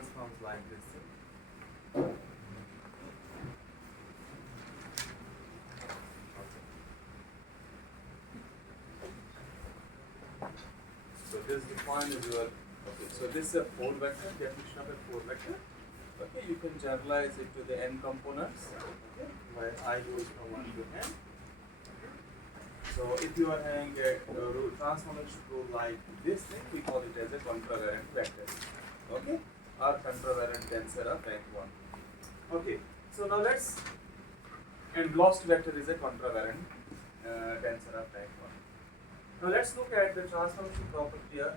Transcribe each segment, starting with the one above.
transforms like this. So this defined as your, okay, so this is a 4 vector, definition of a 4 vector. Okay, you can generalize it to the n components, okay, where I goes from 1 to n. So if you are having a transformation rule like this thing, we call it as a contravariant vector, okay, or contravariant tensor of rank 1. Okay, so now let's, and lost vector is a contravariant tensor of rank 1. Now let's look at the transformation property of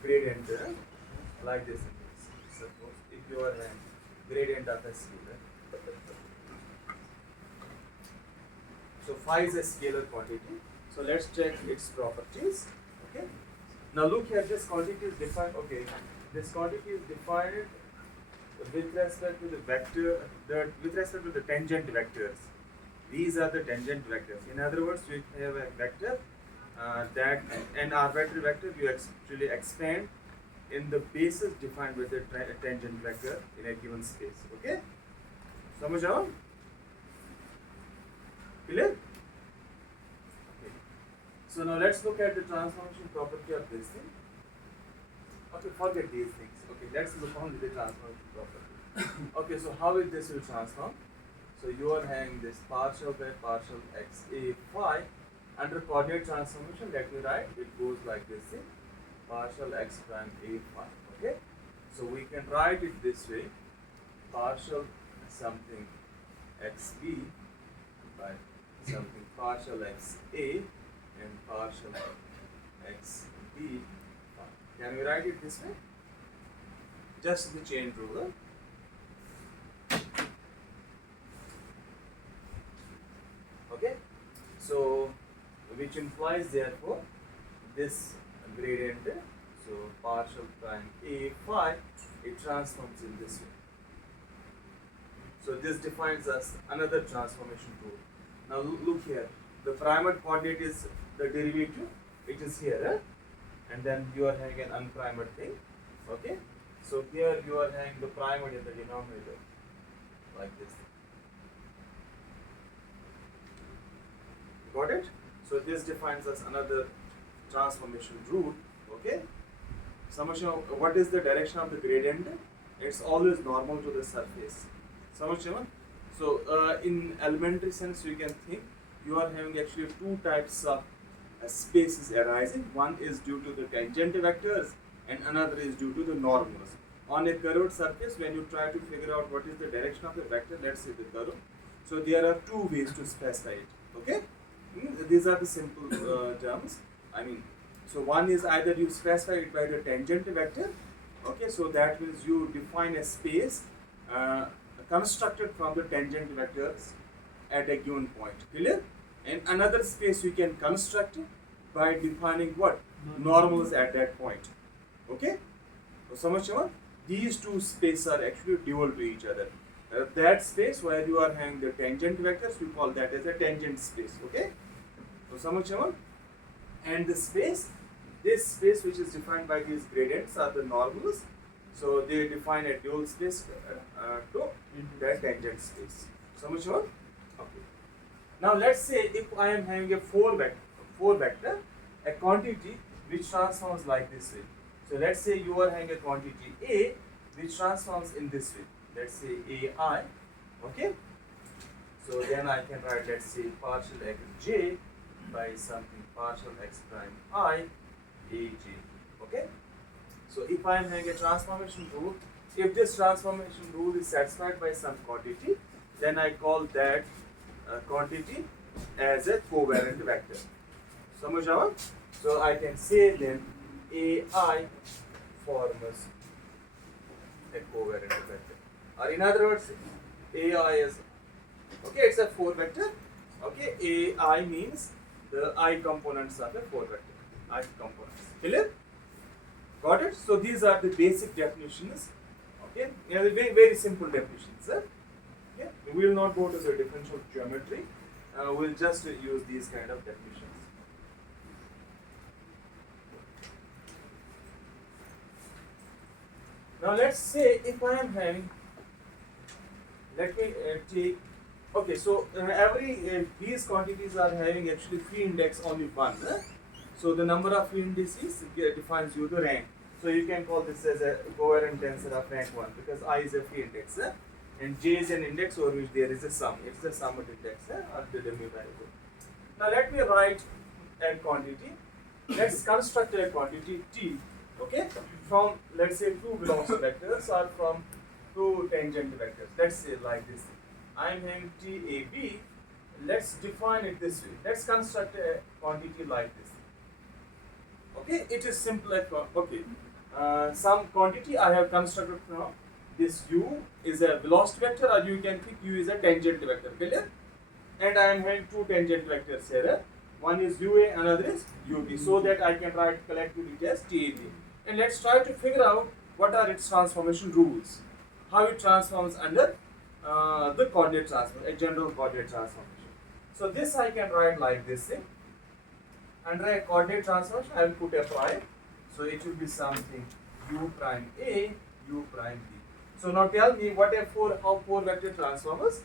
gradient like this. Suppose if you are having gradient of a scalar, so phi is a scalar quantity. So let's check its properties. Okay. Now look here, this quantity is defined. Okay, this quantity is defined with respect to the vector, with respect to the tangent vectors. These are the tangent vectors. In other words, we have a vector that an arbitrary vector you actually expand in the basis defined with the tangent vector in a given space. Okay. समझ आओ? Clear? Okay. So now let's look at the transformation property of this thing. Okay, forget these things. Okay, let's look on the transformation property. Okay, so how will this will transform? So you are having this partial by partial x a phi. Under coordinate transformation, let me write, it goes like this thing, partial x prime a phi. Okay, so we can write it this way, partial something xb by something partial xa and partial xb phi. Can we write it this way? Just the chain rule. Okay, so which implies therefore this gradient, so partial prime a phi, it transforms in this way. So this defines us another transformation rule. Now look here, the primed coordinate is the derivative, it is here, and then you are having an unprimed thing. Okay, so here you are having the primed in the denominator like this. Got it? So this defines us another transformation rule. Okay. Summation of what is the direction of the gradient? It's always normal to the surface. Summation. So in elementary sense, you can think you are having actually two types of spaces arising. One is due to the tangent vectors, and another is due to the normals. On a curved surface, when you try to figure out what is the direction of the vector, let's say the curve. So there are two ways to specify it. Okay. These are the simple terms. I mean, so one is either you specify it by the tangent vector. Okay, so that means you define a space constructed from the tangent vectors at a given point. Clear? And another space you can construct by defining what? Normals at that point. Okay? So samajh, these two spaces are actually dual to each other. That space where you are having the tangent vectors, we call that as a tangent space. Okay? So samajh, and the space, this space which is defined by these gradients are the normals. So they define a dual space to that tangent space. Samajh? Okay. Now let's say if I am having a 4 vector, a quantity which transforms like this way. So let's say you are having a quantity A which transforms in this way. Let's say AI. Okay. So then I can write, let's say, partial xj by something partial x prime I aj. Okay. So if I am having a transformation rule, if this transformation rule is satisfied by some quantity, then I call that quantity as a covariant vector. Samajh aawa? So I can say then AI forms a covariant vector. Or in other words, AI is, okay, it's a 4 vector. Okay, AI means the I components of a 4 vector. I components. Clear? Got it? So these are the basic definitions. Okay, very, very simple definitions. Okay, we will not go to the differential geometry. We'll just use these kind of definitions. Now let's say if I am having, let me take, okay, so these quantities are having actually free index only one. So the number of free indices defines you the rank. So you can call this as a covariant tensor of rank 1 because I is a free index and J is an index over which there is a sum. It's the summed index of the dummy variable. Now let me write a quantity. Let's construct a quantity T, okay, from, let's say, two velocity vectors or from two tangent vectors. Let's say like this. I am having TAB. Let's define it this way. Let's construct a quantity like this. Okay, it is simple. Okay, some quantity I have constructed from this U is a velocity vector, or you can think U is a tangent vector. Clear? And I am having two tangent vectors here. One is UA, another is UB, so that I can write collectively as TAB. And let's try to figure out what are its transformation rules, how it transforms under the coordinate transform, a general coordinate transformation. So this I can write like this thing. Under a coordinate transformation, I will put a prime. So it will be something U prime A, U prime B. So now tell me how four vector transforms.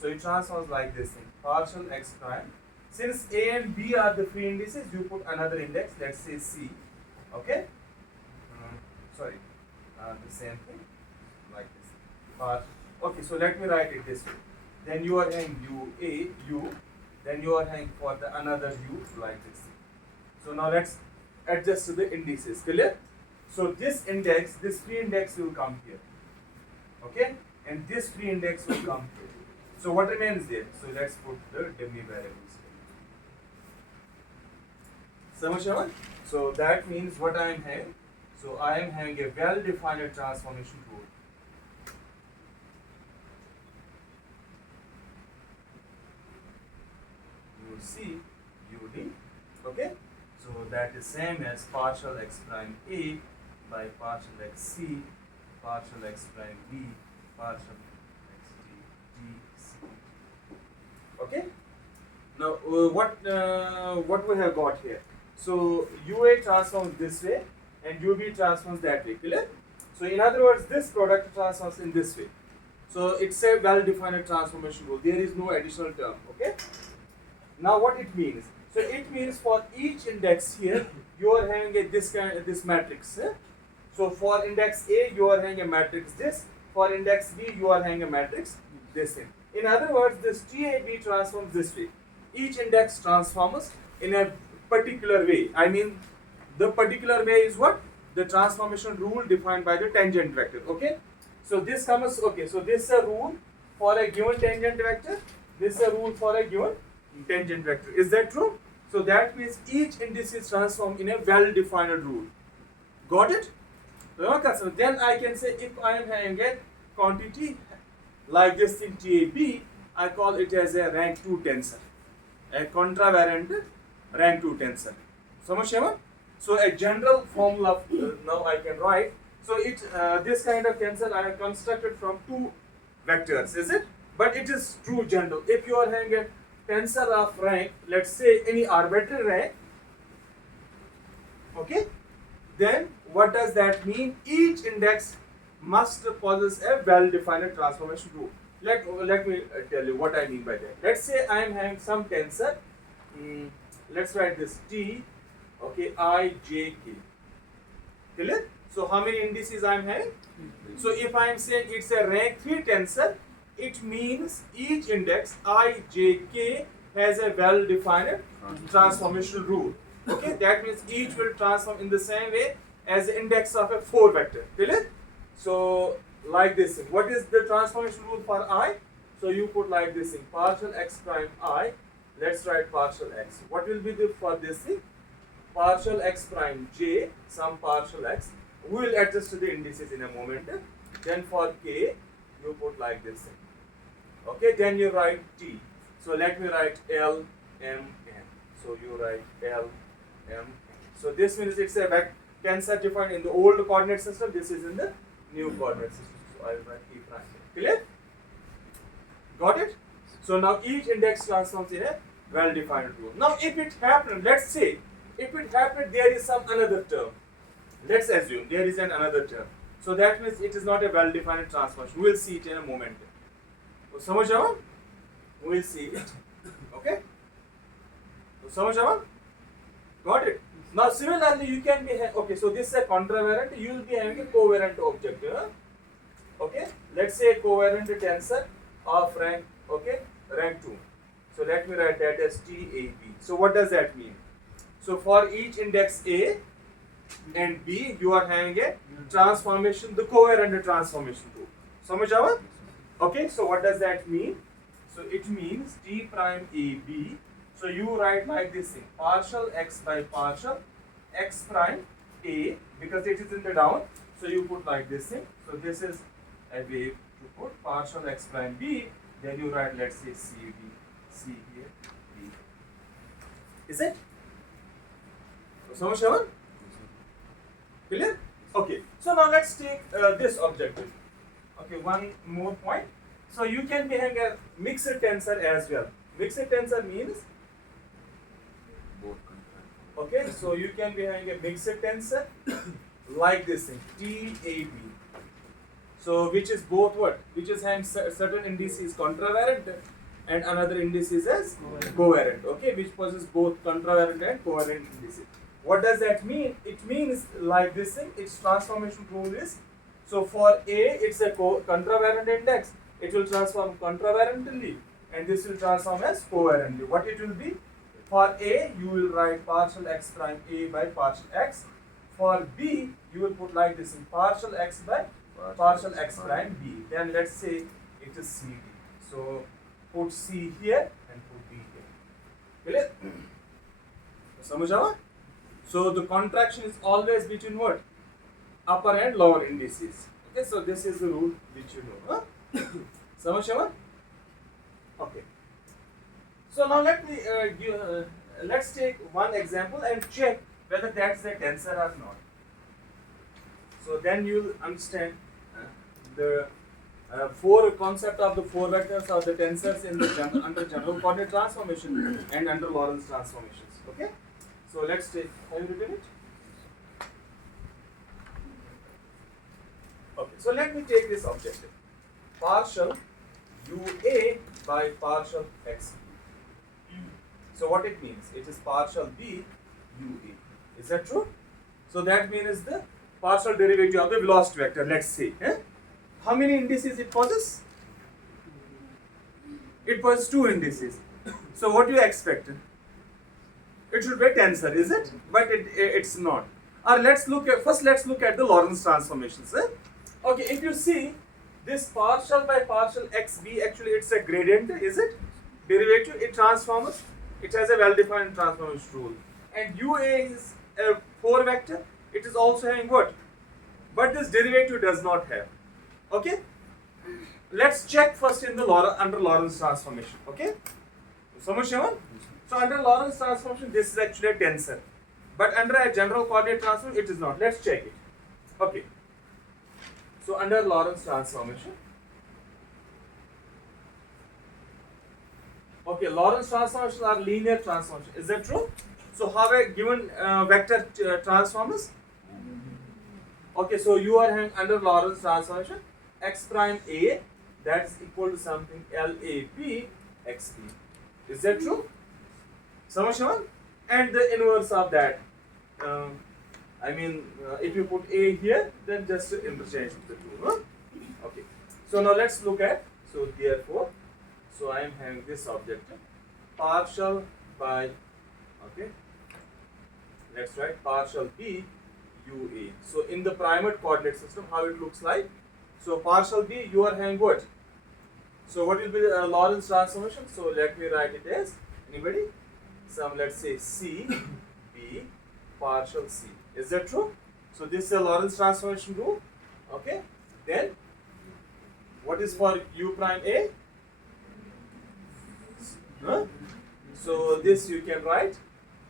So it transforms like this thing, partial x prime. Since A and B are the free indices, you put another index, let's say C. Okay? The same thing, like this. Okay, so let me write it this way. Then you are having U, then you are having for the another U like this. So now let's adjust to the indices, clear? So this index, this free index will come here, okay? And this free index will come here. So what remains there? So let's put the dummy variables here. So that means what I am having? So I am having a well-defined transformation rule. You see UD, okay? So that is same as partial x prime A by partial x C, partial x prime B, partial x D, C. Okay? Now what we have got here? So UA transforms this way and UB transforms that way, clear? So in other words, this product transforms in this way. So it's a well-defined transformation rule. There is no additional term, okay? Now what it means? So it means for each index here, you are having this matrix. So for index A, you are having a matrix this. For index B, you are having a matrix this thing. In other words, this TAB transforms this way. Each index transforms in a particular way. I mean, the particular way is what? The transformation rule defined by the tangent vector. Okay. So this comes. Okay. So this is a rule for a given tangent vector. This is a rule for a given tangent vector. Is that true? So that means each index is transformed in a well-defined rule. Got it? Okay, so then I can say if I am having a quantity like this thing TAB, I call it as a rank 2 tensor. A contravariant rank 2 tensor. So a general formula now I can write. So this kind of tensor I have constructed from two vectors, is it? But it is true general. If you are having a tensor of rank, let's say any arbitrary rank, okay, then what does that mean? Each index must possess a well-defined transformation rule. Let me tell you what I mean by that. Let's say I am having some tensor. Let's write this T, okay, I, J, K. Clear? So how many indices I am having? So if I am saying it's a rank 3 tensor, it means each index I, J, K has a well-defined transformation rule. Okay, that means each will transform in the same way as the index of a 4 vector. Clear? So like this thing. What is the transformation rule for I? So you put like this thing, partial x prime I. Let's write partial x. What will be the for this thing? Partial x prime j, some partial x. We will adjust to the indices in a moment. Then for k, you put like this thing. Okay, then you write t. So let me write L, M, N. So you write L, M, N. So this means it's a tensor defined in the old coordinate system. This is in the new coordinate system. So I will write T prime. Clear? Got it? So now each index transforms in a well-defined rule. Now if it happened, let's say, if it happened there is some another term. Let's assume there is another term. So that means it is not a well-defined transformation. We will see it in a moment. So समझ आया? We will see it. Okay? So समझ आया? Got it? Now similarly you can be okay. So this is a contravariant. You will be having a covariant object. Okay? Let's say a covariant tensor of rank. Okay? Rank 2. So let me write that as TAB. So what does that mean? So for each index A and B, you are having a transformation, the covariant transformation too. समझ आया? Okay, so what does that mean? So it means T prime AB. So you write like this thing: partial x by partial x prime A, because it is in the down. So you put like this thing. So this is a way to put partial x prime B. Then you write, let's say, CB. C here, B. Is it? So समझ आया? Clear? Okay. So now let's take this objective. Okay, one more point. So you can be having a mixed tensor as well. Mixed tensor means, okay, so you can be having a mixed tensor like this thing, TAB. So which is both what? Which is having certain indices contravariant and another indices as covariant. Okay, which possesses both contravariant and covariant indices. What does that mean? It means like this thing. Its transformation rule is, so for A it's a contravariant index. It will transform contravariantly, and this will transform as covariantly. What it will be? For A, you will write partial x prime A by partial x. For B, you will put like this in partial x by partial x prime B. Then let's say it is CD. So put C here and put B here. Clear? समझ आया? So the contraction is always between what? Upper and lower indices. Okay, so this is the rule which you know. Huh? समझ आया? Okay. So now let me let's take one example and check whether that's a tensor or not. So then you'll understand the four concept of the four vectors of the tensors in the under general coordinate transformation and under Lorentz transformations. Okay. So let's take. Have you written it? Okay. So let me take this objective. Partial UA by partial XB. So what it means? It is partial B UA. Is that true? So that means the partial derivative of the velocity vector. Let's say. How many indices it possesses? It possesses two indices. So what do you expect? It should be a tensor, is it? But it's not. Or let's look at the Lorentz transformations. Okay, if you see this partial by partial xb, actually it's a gradient, is it? Derivative, it transforms. It has a well-defined transformation rule. And UA is a 4 vector. It is also having what? But this derivative does not have. Okay? Let's check first in the under Lorentz transformation. Okay? So under Lorentz transformation, this is actually a tensor. But under a general coordinate transform, it is not. Let's check it. Okay. So under Lorentz transformation. Okay, Lorentz transformations are linear transformations. Is that true? So how a given vector transforms? Okay, so you are having under Lorentz transformation x prime A, that is equal to something LAP XB. Is that true? Summation? And the inverse of that. If you put A here, then just interchange the two. Huh? Okay. So now let's look at. So therefore, so I am having this object partial by. Okay. Let's write partial B UA. So in the primate coordinate system, how it looks like. So partial B, you are having what? So what will be the Lorentz transformation? So let me write it as, anybody? Some, let's say C B partial C. Is that true? So this is a Lorentz transformation rule. Okay. Then what is for U prime A? Huh? So this you can write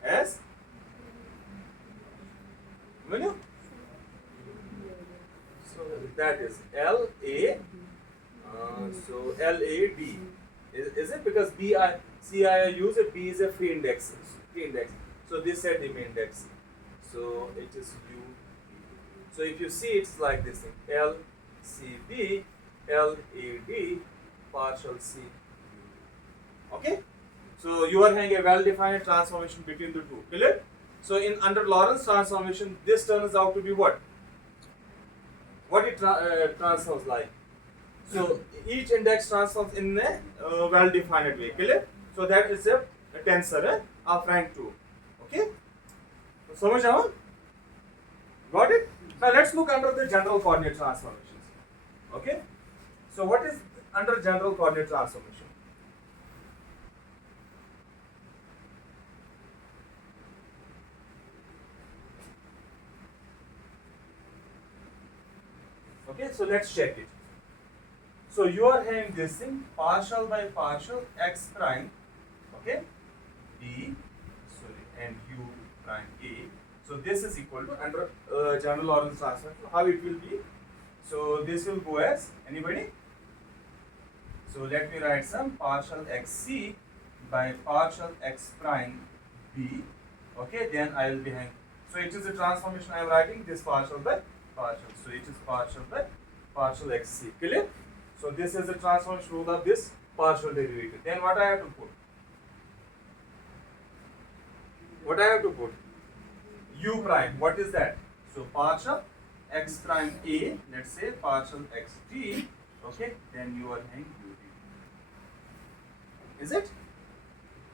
as menu. So that is L A. So L A D. Is it because B I C I use it? B is a free index. So this is a dim index. So it is U. So if you see, it's like this thing: LCB, LAD, partial C. Okay. So you are having a well-defined transformation between the two. Clear? So in under Lorentz transformation, this turns out to be what? What it transforms like. So each index transforms in a well-defined way. Clear? So that is a tensor of rank 2. Okay? So समझ आओ? Got it? Now let's look under the general coordinate transformations. Okay? So what is under general coordinate transformation? Okay, so let's check it. So you are having this thing, partial by partial x prime, okay, b, sorry, and u prime a. So this is equal to under general Lorentz transformation. How it will be? So this will go as, anybody? So let me write some partial xc by partial x prime b. Okay, then I will be having. So it is a transformation I am writing this partial by partial. So it is partial by partial xc. Clear? So this is the transformation rule of this partial derivative. Then what I have to put? What I have to put? U prime. What is that? So partial x prime a. Let's say partial xt. Okay. Then you are having ut. Is it?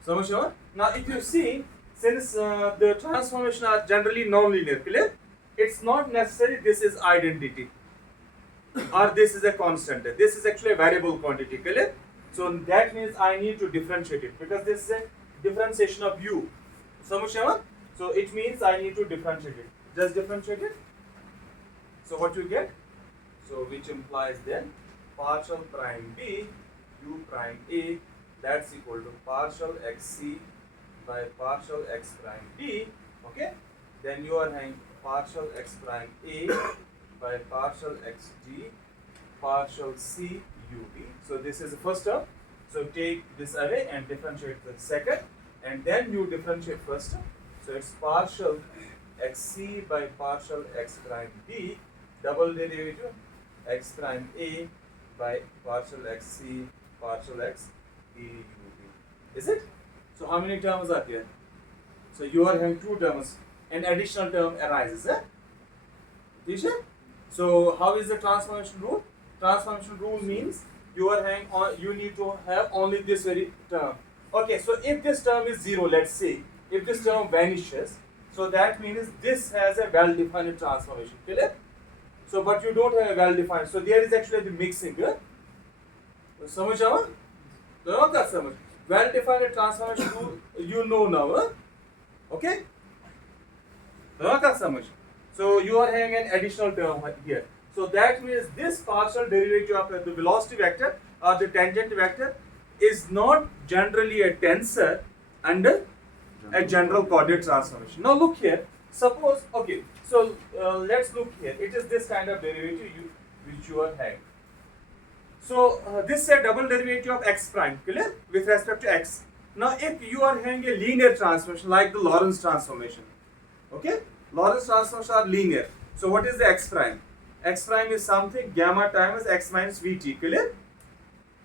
So sure. Now if you see, since the transformation are generally non-linear, clear? It's not necessary this is identity or this is a constant. This is actually a variable quantity, clear? So that means I need to differentiate it because this is a differentiation of u. So it means I need to differentiate it. Just differentiate it. So what you get? So which implies then partial prime b u prime a, that's equal to partial xc by partial x prime b. Okay, then you are having partial x prime a by partial xd partial c ub. So this is the first term. So take this away and differentiate the second, and then you differentiate first term. So it's partial xc by partial x prime b, double derivative x prime a by partial xc partial x d ub. Is it? So how many terms are there? So you are having two terms. An additional term arises. So how is the transformation rule? Transformation rule means you are having you need to have only this very term. Okay, so if this term is 0, let's say, if this term vanishes, so that means this has a well-defined transformation. Clear? So but you don't have a well-defined. So there is actually the mixing. समझ आओ? Not that समझ. Well-defined transformation rule you know now. Okay? So you are having an additional term here. So that means this partial derivative of the velocity vector or the tangent vector is not generally a tensor under a general coordinate transformation. Now look here. Suppose, okay, so let's look here. It is this kind of derivative which you are having. So this is a double derivative of x prime, clear? With respect to x. Now if you are having a linear transformation like the Lorentz transformation, okay? Lorentz transformations are linear. So what is the x prime? X prime is something gamma times x minus vt, clear?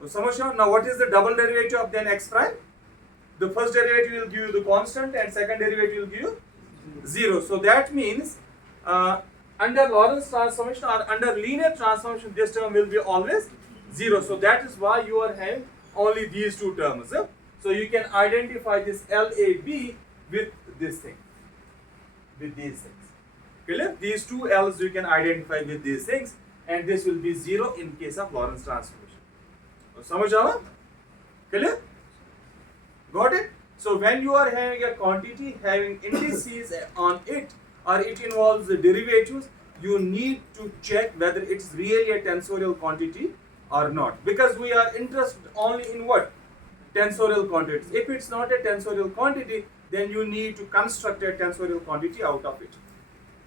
So now what is the double derivative of then x prime? The first derivative will give you the constant and second derivative will give you 0. So that means under Lorentz transformation or under linear transformation, this term will be always 0. So that is why you are having only these two terms. So you can identify this LAB with this thing, with these things. Clear? These two L's you can identify with these things, and this will be 0 in case of Lorentz transformation. समझ आया? Clear? Got it? So when you are having a quantity having indices on it, or it involves the derivatives, you need to check whether it's really a tensorial quantity or not, because we are interested only in what? Tensorial quantities. If it's not a tensorial quantity, then you need to construct a tensorial quantity out of it.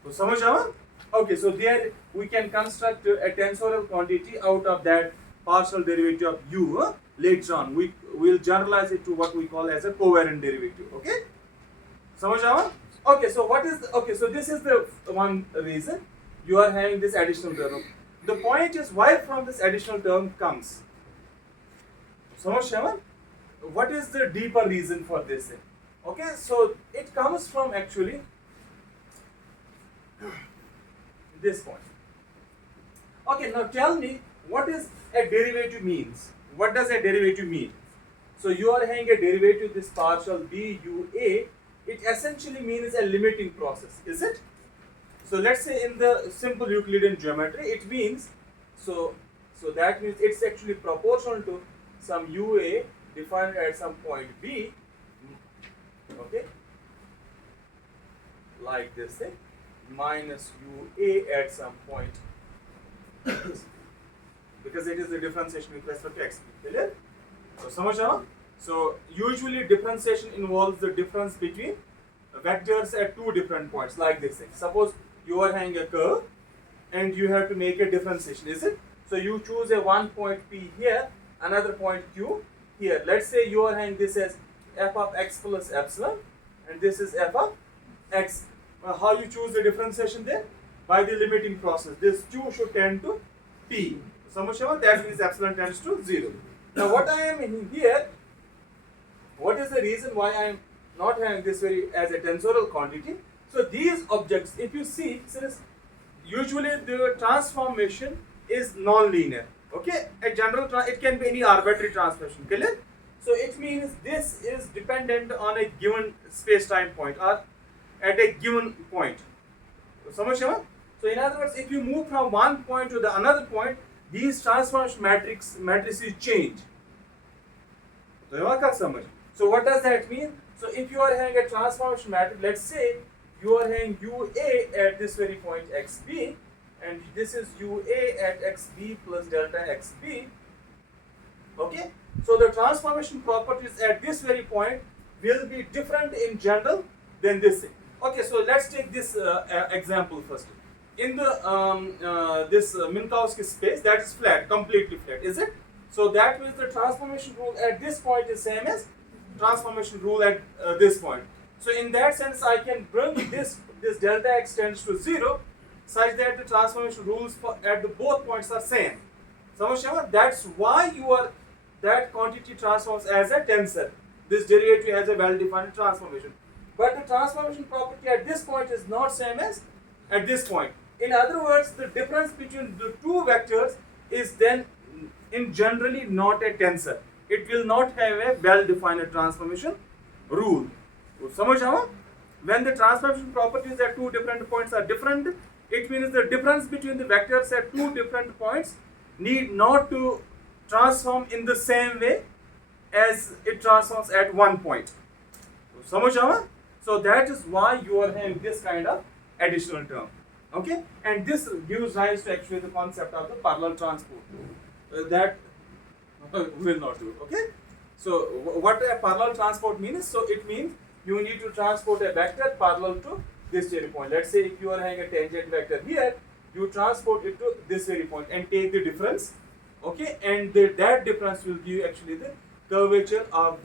So समझ आया? Okay, so there we can construct a tensorial quantity out of that partial derivative of u. Later on we will generalize it to what we call as a covariant derivative. Okay, समझ आया? Okay, so what is okay? So this is the one reason you are having this additional term. The point is why from this additional term comes. Samajh? What is the deeper reason for this? Okay, so it comes from actually this point. Okay, now tell me what is a derivative means. What does a derivative mean? So you are having a derivative, this partial b u a. It essentially means a limiting process, is it? So let's say in the simple Euclidean geometry, it means so that means it's actually proportional to some ua defined at some point b. Okay, like this thing, minus ua at some point because it is the differentiation with respect to x. Clear? So samajh? So usually differentiation involves the difference between vectors at two different points, like this thing. Suppose you are having a curve and you have to make a differentiation, is it? So you choose a one point p here, another point q here. Let's say you are having this as f of x plus epsilon and this is f of x. How you choose the differentiation there? By the limiting process. This q should tend to p. Samajh? That means epsilon tends to 0. Now what I am in here, what is the reason why I am not having this very as a tensorial quantity? So these objects, if you see, since usually the transformation is non-linear. Okay, a general it can be any arbitrary transformation. Clear? So it means this is dependent on a given space-time point or at a given point. Samajh? So in other words, if you move from one point to the another point, these transformation matrices change. So what does that mean? So if you are having a transformation matrix, let's say you are having ua at this very point xb, and this is ua at xb plus delta xb. Okay, so the transformation properties at this very point will be different in general than this thing. Okay, so let's take this example first. In the this Minkowski space, that is flat, completely flat, is it? So that means the transformation rule at this point is same as transformation rule at this point. So in that sense, I can bring this delta x tends to 0, such that the transformation rules at the both points are same. Samajh? That's why that quantity transforms as a tensor. This derivative has a well-defined transformation. But the transformation property at this point is not same as at this point. In other words, the difference between the two vectors is then in generally not a tensor. It will not have a well-defined transformation rule. Samajh? When the transformation properties at two different points are different, it means the difference between the vectors at two different points need not to transform in the same way as it transforms at one point. Samajh? So that is why you are having this kind of additional term. Okay, and this gives rise to actually the concept of the parallel transport. That we will not do. Okay, so what a parallel transport means? So it means you need to transport a vector parallel to this very point. Let's say if you are having a tangent vector here, you transport it to this very point and take the difference. Okay, and that difference will give actually the curvature of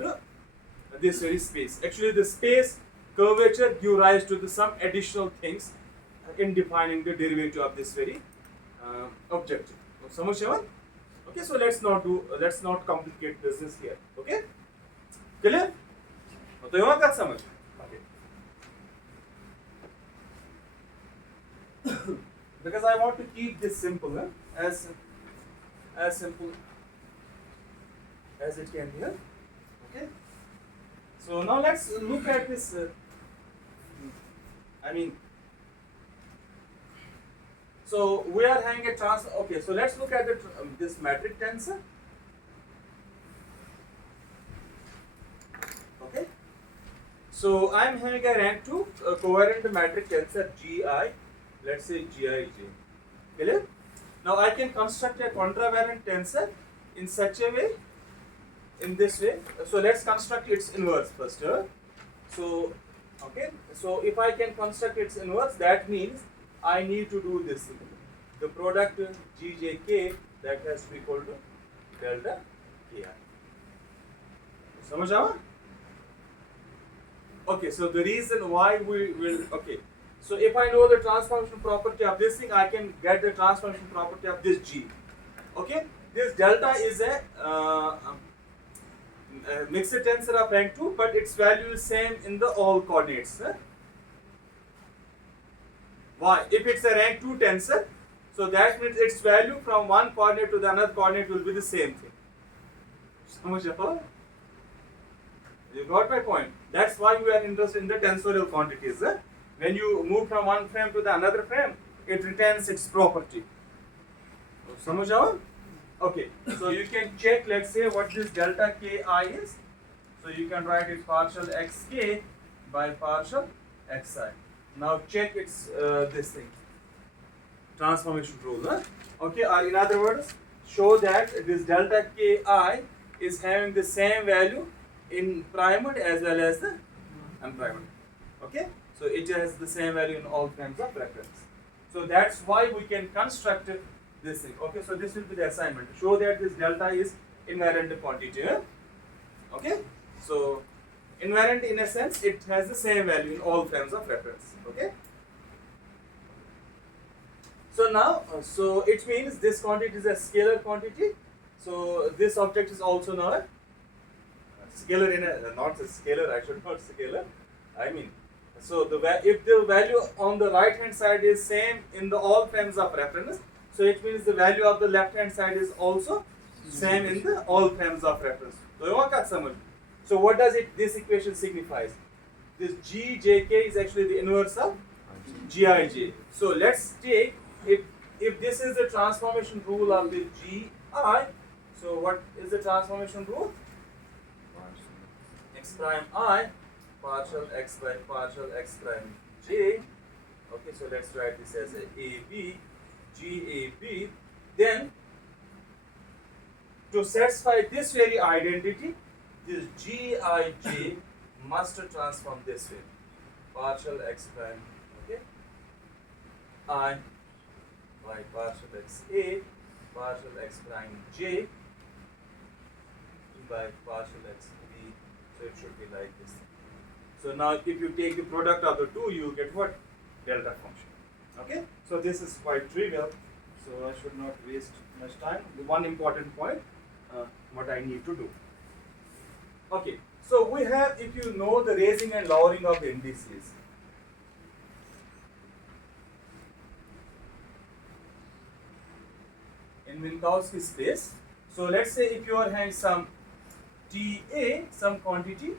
this very space. Actually, the space curvature give rise to some additional things in defining the derivative of this very objective. Samajh? Okay, so let's not complicate business here. Okay, clear? तो यहाँ तक समझ. Okay. Because I want to keep this simple, as simple as it can be. Okay. So now let's look at this. So we are having a transfer. Okay, so let's look at this metric tensor. Okay. So I am having a rank 2 covariant metric tensor Gi. Let's say Gij. Clear? Now I can construct a contravariant tensor in such a way, in this way. So let's construct its inverse first. So okay. So if I can construct its inverse, that means I need to do this. The product Gjk, that has to be equal to delta Ki. Samajh? Okay, so the reason why we will, okay, So if I know the transformation property of this thing, I can get the transformation property of this G. Okay, this delta is a mixed tensor of rank 2, but its value is same in the all coordinates. Why? If it's a rank 2 tensor, so that means its value from one coordinate to the another coordinate will be the same thing. Muzaffar? You got my point. That's why we are interested in the tensorial quantities. When you move from one frame to the another frame, it retains its property. Samajh aawa? Okay, so you can check, let's say, what this delta ki is. So you can write it partial xk by partial xi. Now check its this thing, transformation rule. Okay, or in other words, show that this delta ki is having the same value in primed as well as the unprimed. Okay, so it has the same value in all frames of reference. So that's why we can construct this thing. Okay, so this will be the assignment. Show that this delta is invariant quantity. Okay, so invariant in a sense, it has the same value in all frames of reference. Okay. So now, so it means this quantity is a scalar quantity. So this object is also known as scalar in a, not a scalar, I should not scalar. I mean, so if the value on the right hand side is same in the all frames of reference, so it means the value of the left hand side is also same in the all frames of reference. So what does this equation signifies? This Gjk is actually the inverse of Gij. So let's take, if this is the transformation rule of the Gi, so what is the transformation rule? X prime I partial x by partial x prime j. Okay, so let's write this as a AB, GAB. Then to satisfy this very identity, this Gij must transform this way, partial x prime, okay, I by partial x a partial x prime j by partial x b. So it should be like this. So now if you take the product of the two, you get what? Delta function. Okay, so this is quite trivial, so I should not waste much time. The one important point, what I need to do. Okay, so we have, if you know the raising and lowering of the indices. In Minkowski space, so let's say if you are having some TA, some quantity,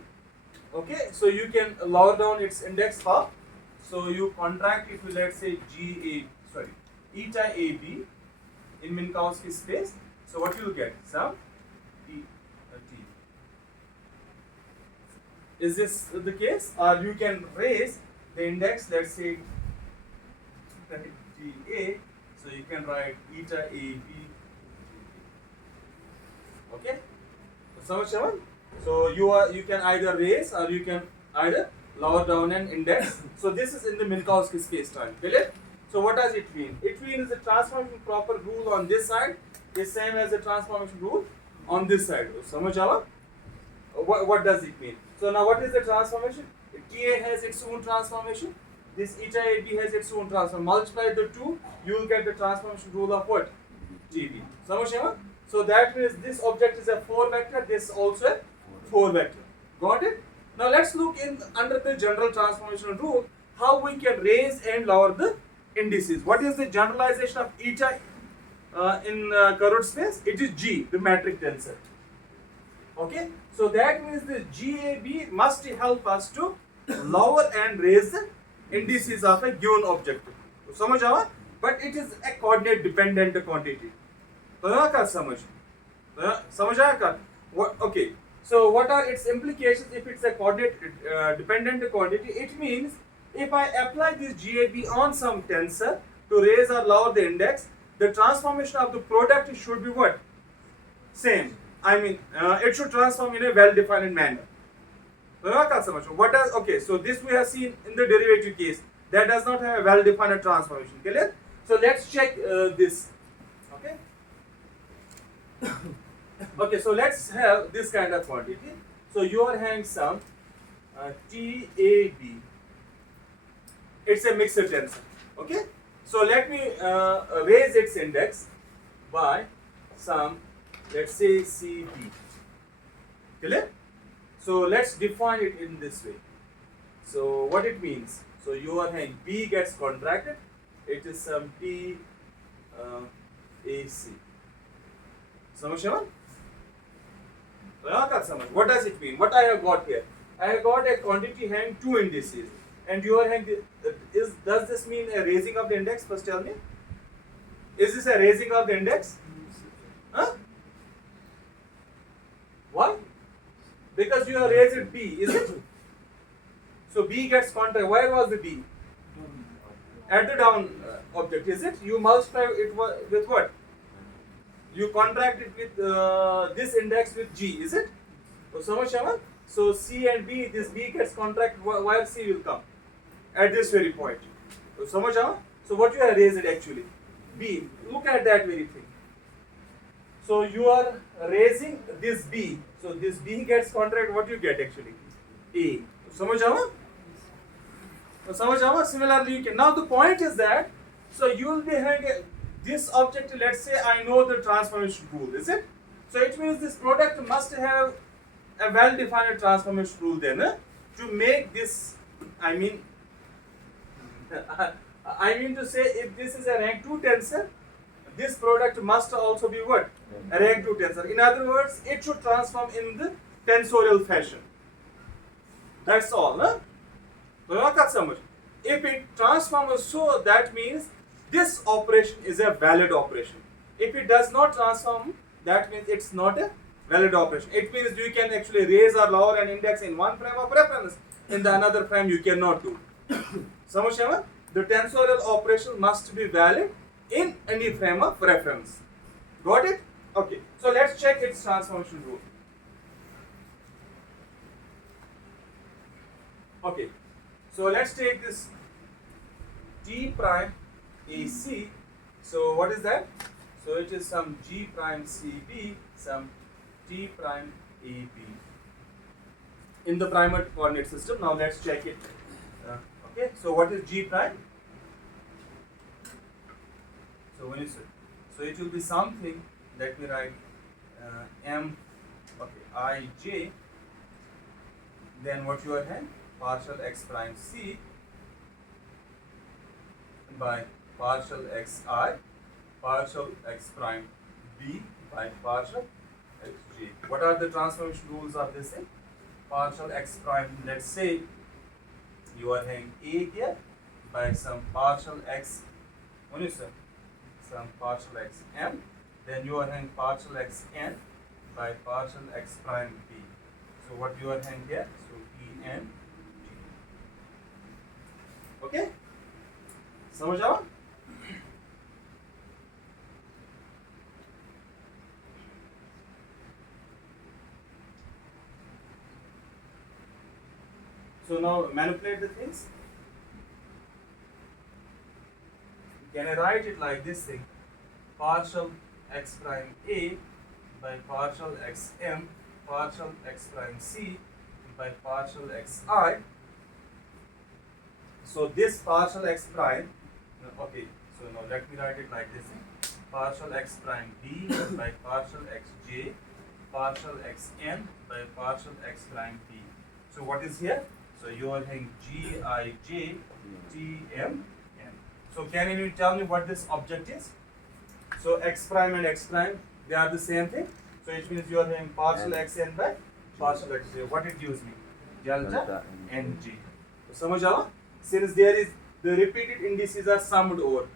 okay, so you can lower down its index half. So you contract it to, let's say, eta AB in Minkowski space. So what you will get? Some T. Is this the case? Or you can raise the index, let's say TA. So you can write eta AB. Okay. So you can either raise or you can either lower down an index. So this is in the Minkowski space time. Clear? So what does it mean? It means the transformation proper rule on this side is same as the transformation rule on this side. What does it mean? So now what is the transformation? TA has its own transformation. This eta AB has its own transformation. Multiply the two, you will get the transformation rule of what? TB. So that means this object is a 4 vector, this also a 4 vector. Got it? Now let's look in under the general transformation rule how we can raise and lower the indices. What is the generalization of eta in curved space? It is G, the metric tensor. Okay, so that means the GAB must help us to lower and raise the indices of a given object. समझ आवा? But it is a coordinate dependent quantity. Okay, so what are its implications if it's a coordinate dependent quantity? It means if I apply this GAB on some tensor to raise or lower the index, the transformation of the product should be what? Same. I mean, it should transform in a well-defined manner. What does, okay, so this we have seen in the derivative case. That does not have a well-defined transformation. Clear? So let's check this. Okay. Okay, so let's have this kind of quantity. So you are having some TAB. it's a mixed tensor. Okay, so let me raise its index by some, let's say CB. Clear? So let's define it in this way. So what it means? So you are saying B gets contracted. It is some T AC. Samajh? What does it mean? What I have got here? I have got a quantity having two indices, and you are having does this mean a raising of the index? First tell me. Is this a raising of the index? Huh? Why? Because you have raised B, is it? So B gets contracted. Where was the B? At the down object, is it? You multiply it with what? You contract it with this index with G, is it? So C and B, this B gets contracted, where C will come? At this very point. So what you have raised actually? B. Look at that very thing. So you are raising this B. So this B gets contracted, what you get actually? A. Similarly, you can. Now the point is that, so you will be having this object, let's say I know the transformation rule, is it? So it means this product must have a well-defined transformation rule then to make this, I mean to say, if this is a rank 2 tensor, this product must also be what? A rank 2 tensor. In other words, it should transform in the tensorial fashion. That's all. If it transforms so, that means this operation is a valid operation. If it does not transform, that means it's not a valid operation. It means you can actually raise or lower an index in one frame of reference. In the another frame, you cannot do. The tensorial operation must be valid in any frame of reference. Got it? Okay. So let's check its transformation rule. Okay. So let's take this T prime AC. So what is that? So it is some G prime CB, some T prime AB in the primer coordinate system. Now let's check it. Okay. So what is G prime? So when you say, so it will be something. Let me write M. Okay, IJ. Then what you are having? Partial x prime C by partial xi, partial x prime B by partial xj. What are the transformation rules of this thing? Partial x prime, let's say you are having A here by some partial x, what is it? Some partial x m, then you are having partial x n by partial x prime B. So what you are having here? So E n. Okay? समझ आवा? So now manipulate the things. Can I write it like this thing? Partial x prime A by partial x m, partial x prime C by partial x I. So this partial x prime, okay, so now let me write it like this. Partial x prime B by partial xj, partial xn by partial x prime B. So what is here? So you are having Gij Tm n. So can you tell me what this object is? So x prime and x prime, they are the same thing. So it means you are having partial xn by partial xj. What it gives me? Delta ng. So समझ आवा? Since there is the repeated indices are summed over.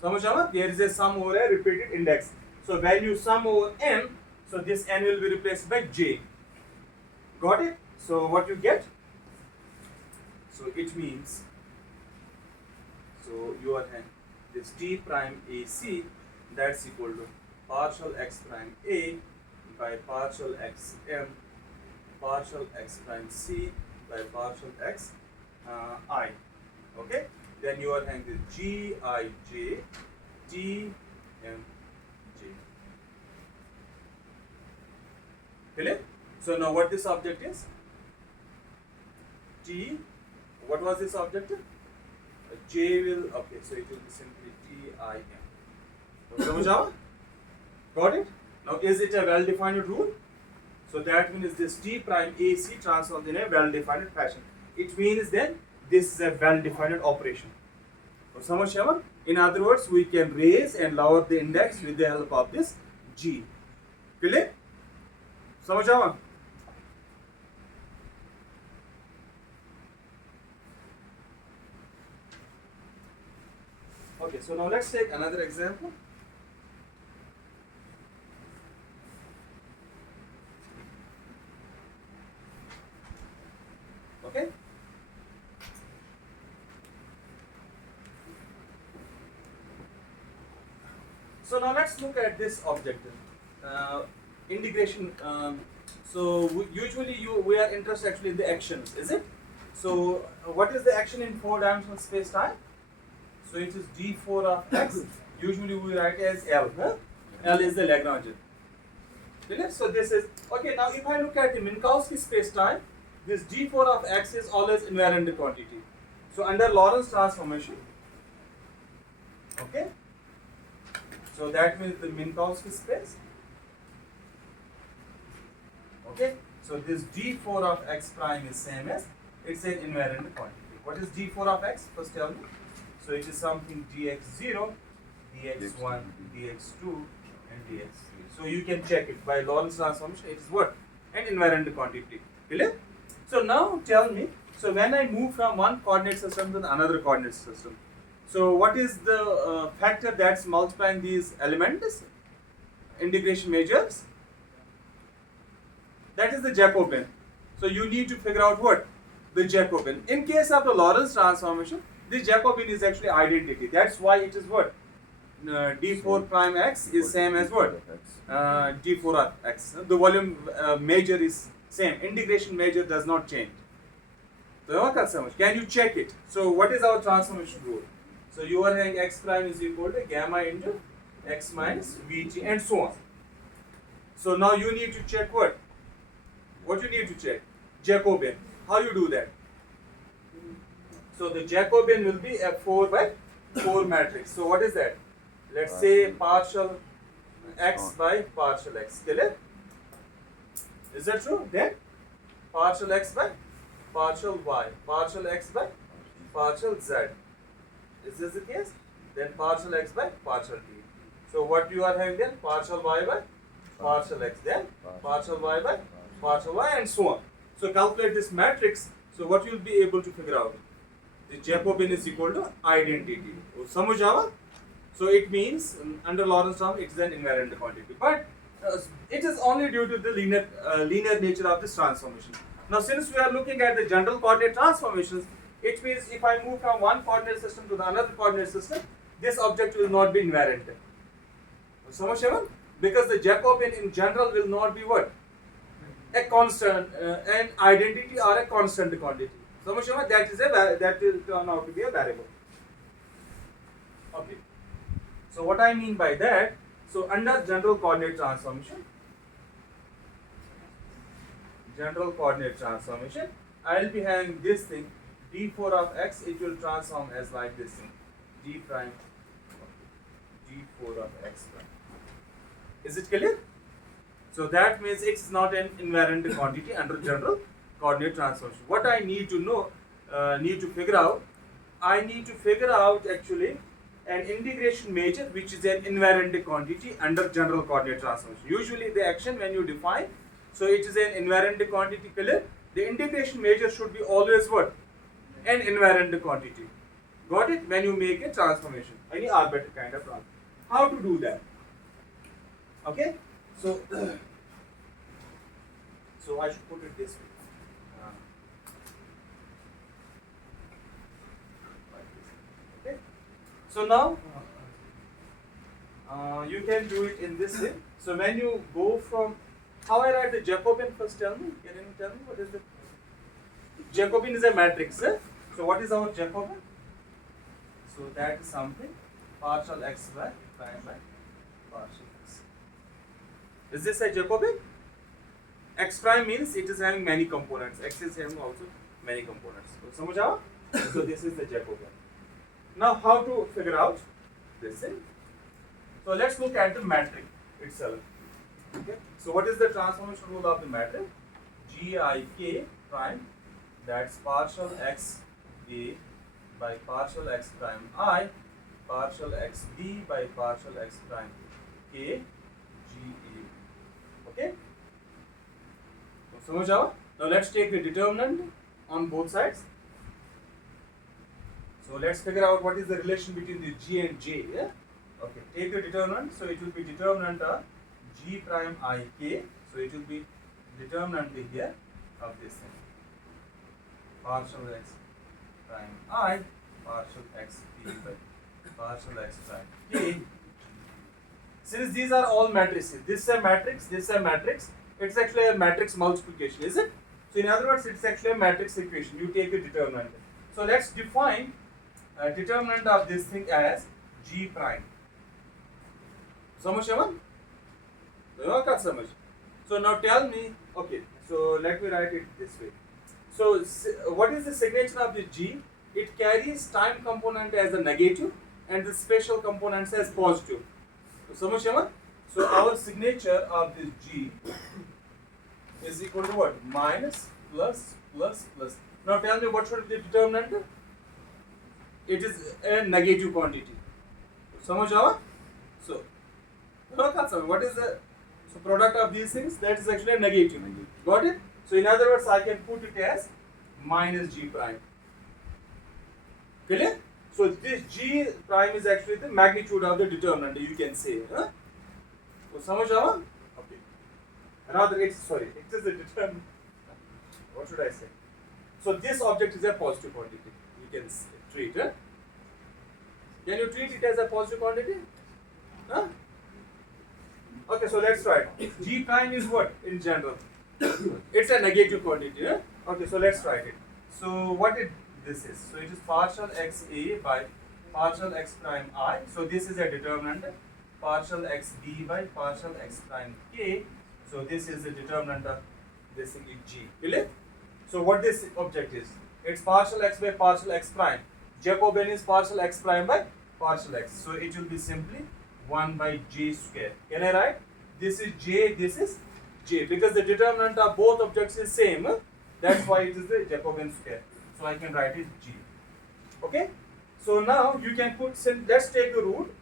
समझ आवा? There is a sum over a repeated index. So value sum over n. So this n will be replaced by j. Got it? So what you get? So it means, so you are having this T prime AC, that's equal to partial x prime A by partial x m, partial x prime C by partial x I. Okay? Then you are having the Gij T m j. Clear? So now what this object is? T. What was this object? J will, okay, so it will be simply TIM. समझ आओ? Got it? Now is it a well-defined rule? So that means this T prime AC transforms in a well-defined fashion. It means then this is a well-defined operation. समझ आओ? In other words, we can raise and lower the index with the help of this G. Clear? समझ आओ? Okay, so now let's take another example. Okay. So now let's look at this objective. Integration. Usually we are interested actually in the actions, is it? So what is the action in 4-dimensional space-time? So it is d4 of x. Usually we write as L. Huh? L is the Lagrangian. Clear? So this is okay. Now if I look at the Minkowski space-time, this d4 of x is always invariant quantity. So under Lorentz transformation, okay. So that means the Minkowski space. Okay. So this d4 of x prime is same as, it's an invariant quantity. What is d4 of x? First tell me. So it is something dx0, dx1, dx2 and dx3. So you can check it by Lorentz transformation. It is what? An invariant quantity. Clear? So now tell me, so when I move from one coordinate system to another coordinate system, so what is the factor that's multiplying these elements? Integration measures? That is the Jacobian. So you need to figure out what? The Jacobian. In case of the Lorentz transformation, this Jacobian is actually identity. That's why it is what? D4 prime x is same as what? D4 of x. The volume measure is same. Integration measure does not change. So can you check it? So what is our transformation rule? So you are having x prime is equal to gamma into x minus vg and so on. So now you need to check what? What you need to check? Jacobian. How you do that? So the Jacobian will be a 4 by 4 matrix. So what is that? Let's say partial x by partial x. Clear? Is that true? Then partial x by partial y, partial x by partial z. Is this the case? Then partial x by partial t. So what you are having then? Partial y by partial x. Then partial y by partial y and so on. So calculate this matrix. So what you will be able to figure out? The Jacobian is equal to identity. समझ आवा? So it means under Lorentz transform it is an invariant quantity, but it is only due to the linear nature of this transformation. Now since we are looking at the general coordinate transformations, it means if I move from one coordinate system to the another coordinate system, this object will not be invariant. समझ आवा? Because the Jacobian in general will not be what? A constant, an identity or a constant quantity. समझ आवा? That will turn out to be a variable. Okay. So what I mean by that, so under general coordinate transformation, I will be having this thing, d4 of x, it will transform as like this thing, d prime, d4 of x prime. Is it clear? So that means it's not an invariant quantity under general coordinate transformation. What I need to know, I need to figure out actually an integration measure which is an invariant quantity under general coordinate transformation. Usually the action when you define, so it is an invariant quantity, clear? The integration measure should be always what? An invariant quantity. Got it? When you make a transformation, any arbitrary kind of transformation. How to do that? Okay? So I should put it this way. Okay? So now you can do it in this way. So when you go from, how I write the Jacobian first, tell me. Can you tell me what is the Jacobian is a matrix. So what is our Jacobian? So that is something partial x by prime by partial x. Is this a Jacobian? X prime means it is having many components. X is having also many components. So समझ आओ? So this is the Jacobian. Now how to figure out this thing? So let's look at the matrix itself. Okay. So what is the transformation rule of the matrix? Gik prime, that's partial x a by partial x prime I, partial x b by partial x prime k g a. Okay. So समझ आओ? Now let's take the determinant on both sides. So let's figure out what is the relation between the g and j. Yeah? Okay, take the determinant. So it will be determinant of g prime I k. So it will be determinant here of this thing. Partial x prime I, partial x p by partial x prime k. Since these are all matrices, this is a matrix, this is a matrix. It's actually a matrix multiplication, is it? So in other words, it's actually a matrix equation. You take the determinant. So let's define determinant of this thing as g prime. समझ समझ? So now tell me, okay, so let me write it this way. So what is the signature of the g? It carries time component as a negative and the special components as positive. So समझ समझ? So our signature of this g is equal to what? Minus, plus, plus, plus. Now tell me what should be the determinant? It is a negative quantity. समझ आवा? So what is the product of these things? That is actually a negative. Got it? So in other words, I can put it as minus g prime. Clear? So this g prime is actually the magnitude of the determinant. You can say. Huh? So समझ आवा? Okay. Rather, it is the determinant. What should I say? So this object is a positive quantity. You can treat it. Can you treat it as a positive quantity? Huh? Okay, so let's try it. G prime is what in general? It's a negative quantity. Huh? Okay, so let's try it. So what this is? So it is partial x a by partial x prime I. So this is a determinant. Partial x b by partial x prime k. So this is the determinant of this thing is g. Clear? So what this object is? It's partial x by partial x prime. Jacobian is partial x prime by partial x. So it will be simply 1 by j square. Can I write? This is j, this is j. Because the determinant of both objects is same. That's why it is the Jacobian square. So I can write it g. Okay? So now you can put, let's take the root.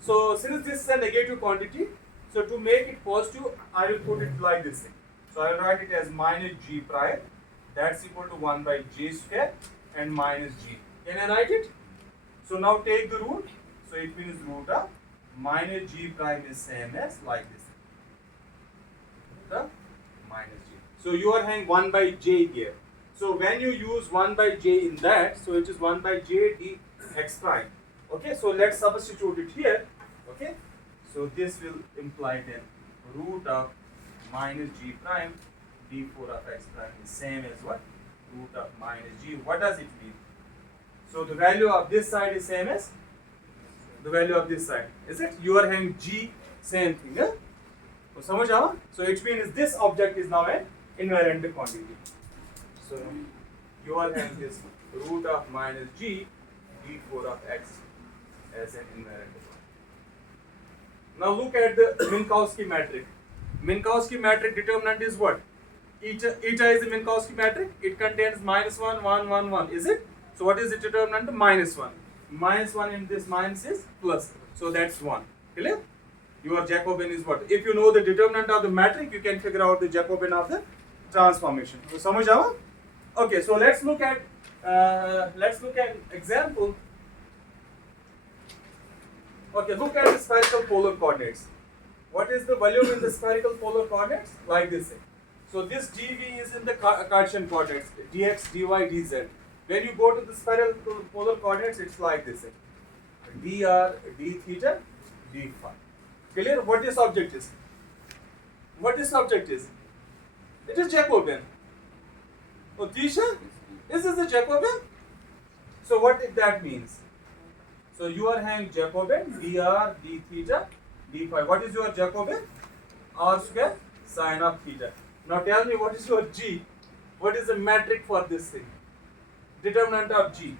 So since this is a negative quantity, so to make it positive, I will put it like this thing. So I will write it as minus g prime. That's equal to 1 by j square and minus g. Can I write it? So now take the root. So it means root of minus g prime is same as like this. The minus g. So you are having 1 by j here. So when you use 1 by j in that, so it is 1 by j dx prime. Okay, so let's substitute it here. Okay, so this will imply then root of minus g prime d4 of x prime is same as what? Root of minus g. What does it mean? So the value of this side is same as the value of this side. Is it? You are having g, same thing. Yeah? So समझ आवा? So it means this object is now an invariant quantity. So you are having this root of minus g d4 of x as an invariant quantity. Now look at the Minkowski matrix. Minkowski matrix determinant is what? Eta is the Minkowski matrix. It contains minus 1, 1, 1, 1. Is it? So what is the determinant? Minus 1. Minus 1 in this minus is plus. So that's 1. Clear? Your Jacobian is what? If you know the determinant of the matrix, you can figure out the Jacobian of the transformation. So समझ आवा? Okay, so let's look at example. Okay, look at the spherical polar coordinates. What is the volume in the spherical polar coordinates? Like this thing. So this dv is in the Cartesian coordinates, dx, dy, dz. When you go to the spherical polar coordinates, it's like this thing. dr, d theta, d phi. Clear? What this object is? What this object is? It is Jacobian. Oh, Tisha? Is this the Jacobian? So what that means? So you are having Jacobian, dr, d theta, d phi. What is your Jacobian? R square sine of theta. Now tell me what is your g? What is the metric for this thing? Determinant of g.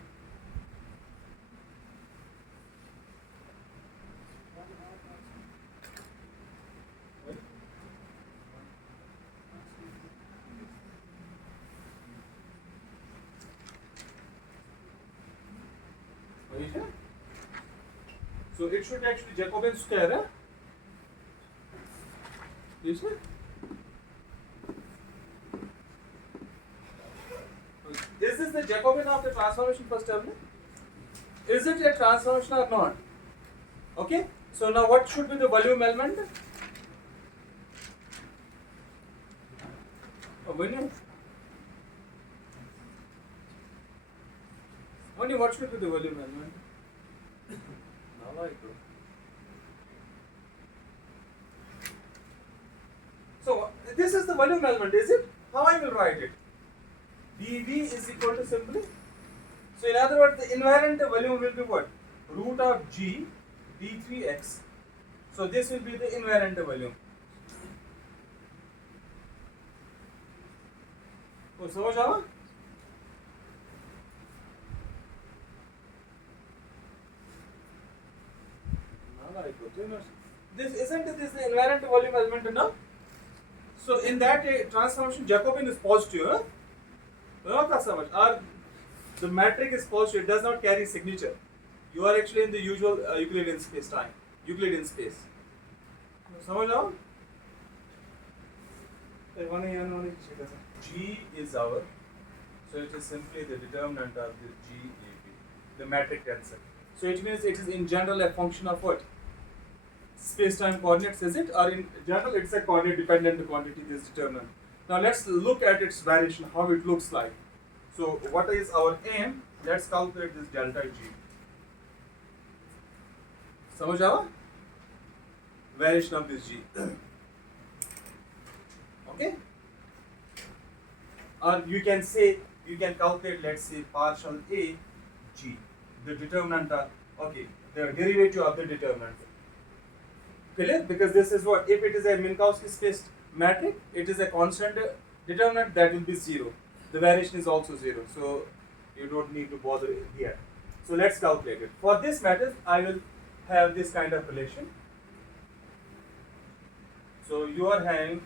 So it should actually Jacobian square, huh? You see? Is this the Jacobian of the transformation first term? Is it a transformation or not? Okay. So now what should be the volume element? Volume. Only what should be the volume element? Now I go. So this is the volume element, is it? How I will write it? dV is equal to simply. So in other words, the invariant volume will be what? Root of G d3x. So this will be the invariant volume. Oh, समझ आया? This isn't this the invariant volume element now? So in that transformation, Jacobian is positive. Huh? Or the matrix is positive, it does not carry signature. You are actually in the usual Euclidean space time, Euclidean space. समझ आओ? G is our, so it is simply the determinant of the GAP, the metric tensor. So it means it is in general a function of what? Space-time coordinates, is it? Or in general it's a coordinate dependent quantity, this determinant. Now let's look at its variation, how it looks like. So what is our aim? Let's calculate this delta G. समझ आया? Variation of this G. Okay? Or you can say, you can calculate, let's say, partial A G, the determinant of, okay, the derivative of the determinant. Clear? Because this is what, if it is a Minkowski spaced matrix, it is a constant determinant, that will be 0. The variation is also 0, so you don't need to bother here. So let's calculate it. For this matrix, I will have this kind of relation. So you are having,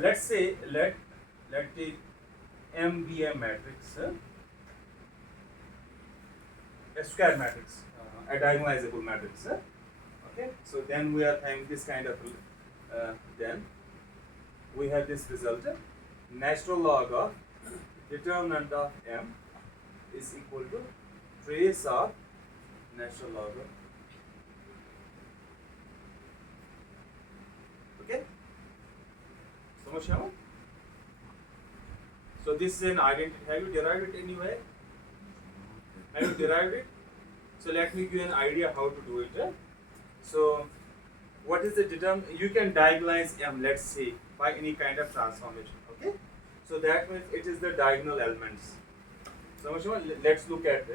let's say, let take M be a matrix, a square matrix, a diagonalizable matrix. Okay, so then we are having this kind of, then we have this result, natural log of determinant of M is equal to trace of natural log of. Okay, so this is an identity. Have you derived it anywhere? Have you derived it? So let me give you an idea how to do it. So what is the determinant? You can diagonalize M, let's say, by any kind of transformation. Okay, so that means it is the diagonal elements. So let's look at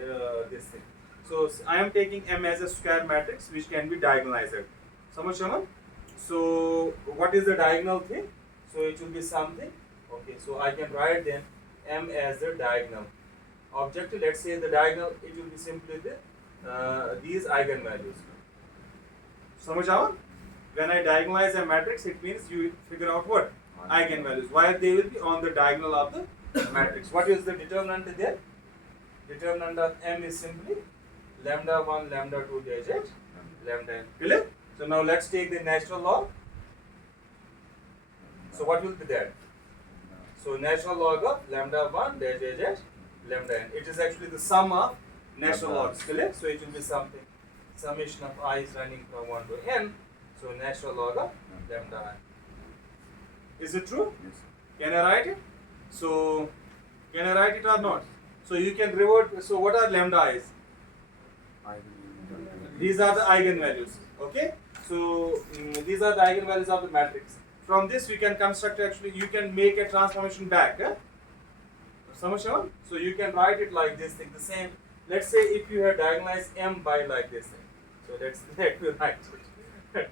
this thing. So I am taking M as a square matrix which can be diagonalized. So what is the diagonal thing? So it will be something. Okay, so I can write then M as the diagonal object. Let's say the diagonal, it will be simply the these eigenvalues. समझ आओ? When I diagonalize a matrix, it means you figure out what? Eigenvalues. Why they will be on the diagonal of the matrix. What is the determinant there? Determinant of M is simply lambda 1, lambda 2, dash lambda n. Clear? So now let's take the natural log. So what will be that? So natural log of lambda 1, dash lambda n. It is actually the sum of natural logs. Clear? So it will be something. Summation of I is running from 1 to n. So natural log of lambda I. Is it true? Yes. Can I write it? So can I write it or not? So you can revert. So what are lambda i's? These are the eigenvalues. Okay. So these are the eigenvalues of the matrix. From this we can construct, actually you can make a transformation back. So you can write it like this thing. The same. Let's say if you have diagonalized M by like this thing. So let me write it.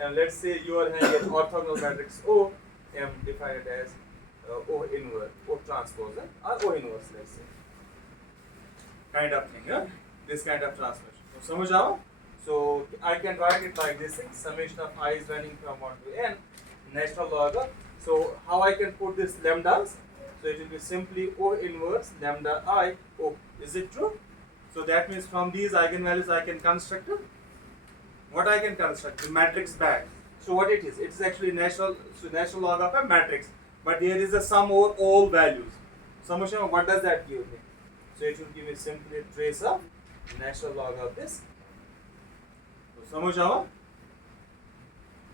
And let's say you are having an orthogonal matrix O, M defined as O inverse, O transpose, or O inverse, let's say. Kind of thing, this kind of transformation. So, समझ आओ? So I can write it like this thing, summation of I is running from 1 to n, natural log of. So how I can put this lambdas? So it will be simply O inverse lambda I O. Is it true? So that means from these eigenvalues I can construct what I can construct the matrix back. So what it is? It is actually natural log of a matrix, but here is the sum over all values. Summation, what does that give me? So it will give me simply a trace of natural log of this. So समझ आवा?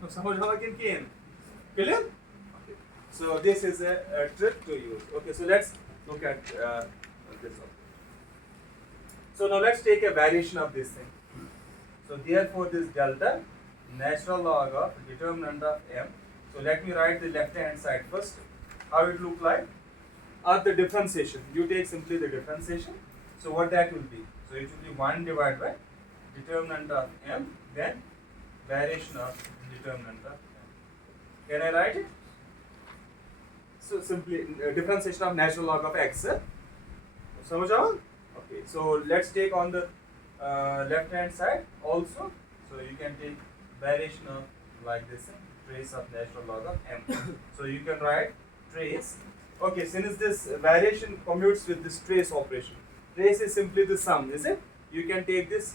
No, समझ आवा किन? Clear? Okay. So this is a trick to use. Okay, so let's look at this one. So now let's take a variation of this thing. So therefore this delta natural log of determinant of m. So let me write the left hand side first. How it look like? Or the differentiation. You take simply the differentiation. So what that will be? So it will be 1 divided by determinant of m, then variation of determinant of m. Can I write it? So simply differentiation of natural log of x. समझ आओ? Okay, so let's take on the left hand side also. So you can take variation of like this, trace of natural log of m. So you can write trace. Okay, since this variation commutes with this trace operation, trace is simply the sum, is it? You can take this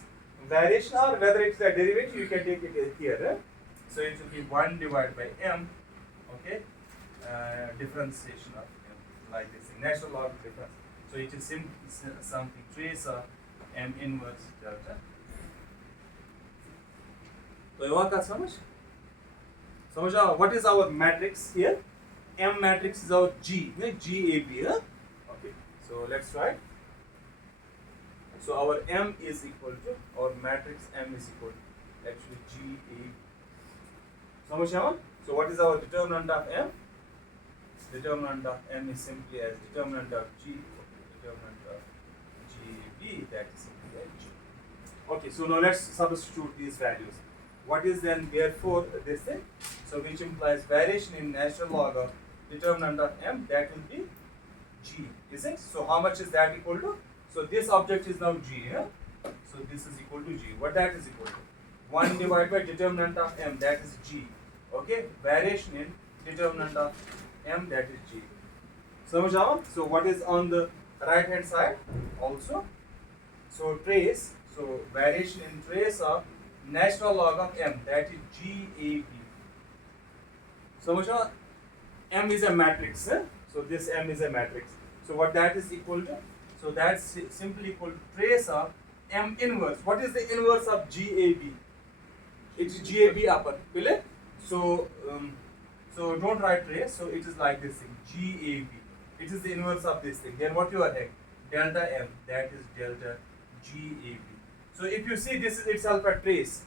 variation, or whether it's a derivative, you can take it here. So it will be 1 divided by m. Okay, differentiation of m like this, natural log of difference. So it is something trace of m inverse delta. So you want to समझ आओ, what is our matrix here? M matrix is our G, GAB. Okay, so let's write. So our M is equal to, our matrix M is equal to actually GAB. समझ आओ? So what is our determinant of M? Determinant of M is simply as determinant of G. Determinant of GAB, that is simply as G. Okay, so now let's substitute these values. What is then therefore this thing? So which implies variation in natural log of determinant of m, that will be G, is it? So how much is that equal to? So this object is now G, yeah? So this is equal to G. What that is equal to? 1 divided by determinant of m, that is G. Okay, variation in determinant of m, that is G. समझ आओ? So what is on the right hand side also? So trace, so variation in trace of natural log of m, that is GAB. समझ आओ? M is a matrix, so this M is a matrix. So what that is equal to? So that's simply equal to trace of M inverse. What is the inverse of GAB? It's GAB upper. Clear? So so don't write trace. So it is like this thing, GAB. It is the inverse of this thing. Then what you are having? Delta M, that is delta GAB. So if you see, this is itself a trace.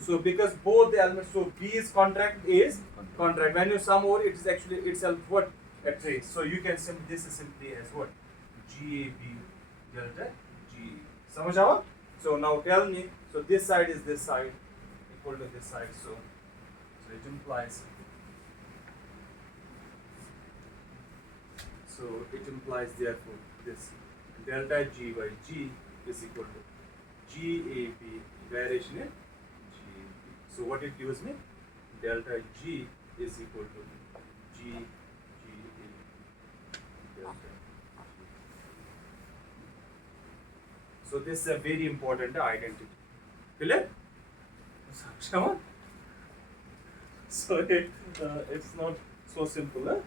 So because both the elements, so B is contract, A is contract. When you sum over, it is actually itself what? A trace. So you can this is simply as what? GAB delta G. समझ आओ? So now tell me, so this side is this side equal to this side. So it implies. So it implies therefore this delta G by G is equal to GAB variation in GAB. So what it gives me? Delta G is equal to GAB delta G. So this is a very important identity. Clear? So it's not so simple.